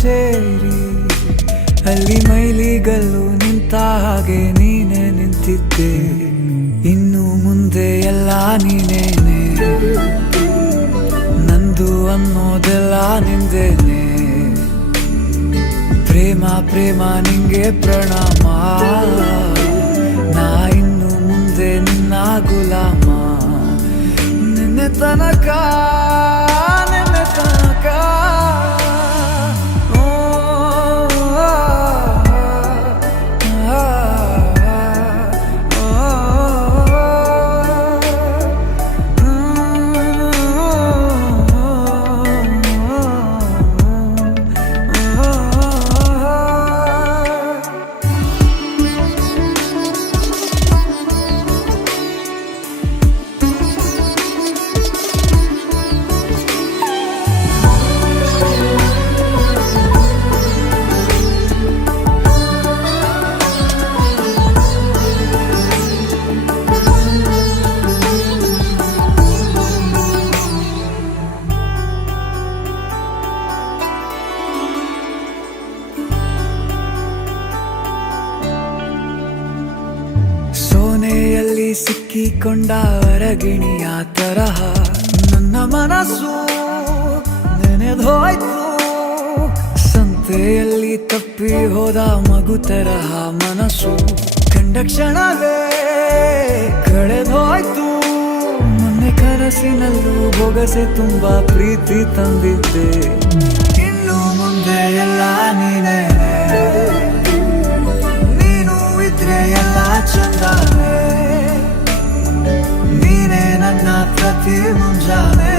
ಸೇರಿ ಅಲ್ಲಿ ಮೈಲಿಗಲ್ಲು ನಿಂತ ಹಾಗೆ ನೀನೆ ನಿಂತಿದ್ದೆ. ಇನ್ನು ಮುಂದೆ ಎಲ್ಲ ನೀನೇನೆ, ನಂದು ಅನ್ನೋದೆಲ್ಲ ನಿಂದೇನೆ. ಪ್ರೇಮ ಪ್ರೇಮ ನಿಂಗೆ ಪ್ರಣಾಮ, ನಾ ಇನ್ನು ಮುಂದೆ ನಿನ್ನ ಗುಲಾಮ. ನಿನ್ನೆ ತನಕ ನಿನ್ನೆ ತನಕ ಸೋನೆಯಲ್ಲಿ ಸಿಕ್ಕಿಕೊಂಡ ಅರಗಿಣಿಯ ತರಹ ನನ್ನ ಮನಸ್ಸು ನೆನೆದೋಯ್ತು. ಸಂತೆಯಲ್ಲಿ ತಪ್ಪಿ ಹೋದ ಮಗು ತರಹ ಮನಸ್ಸು ಕಂಡ ಕ್ಷಣವೇ ಕಳೆದೋಯ್ತು. ಮೊನ್ನೆ ಕನಸಿನಲ್ಲೂ ಬೊಗಸೆ ತುಂಬಾ ಪ್ರೀತಿ ತಂದಿದ್ದೆ. ಇನ್ನು ಮುಂದೆ ಎಲ್ಲ ನೀನೇ, ನೀನು ಇದ್ರೆ ಎಲ್ಲ ಚಂದಾನೆ. ನೀನೇ ನನ್ನ ಪ್ರತಿ ಮುಂಜಾನೆ.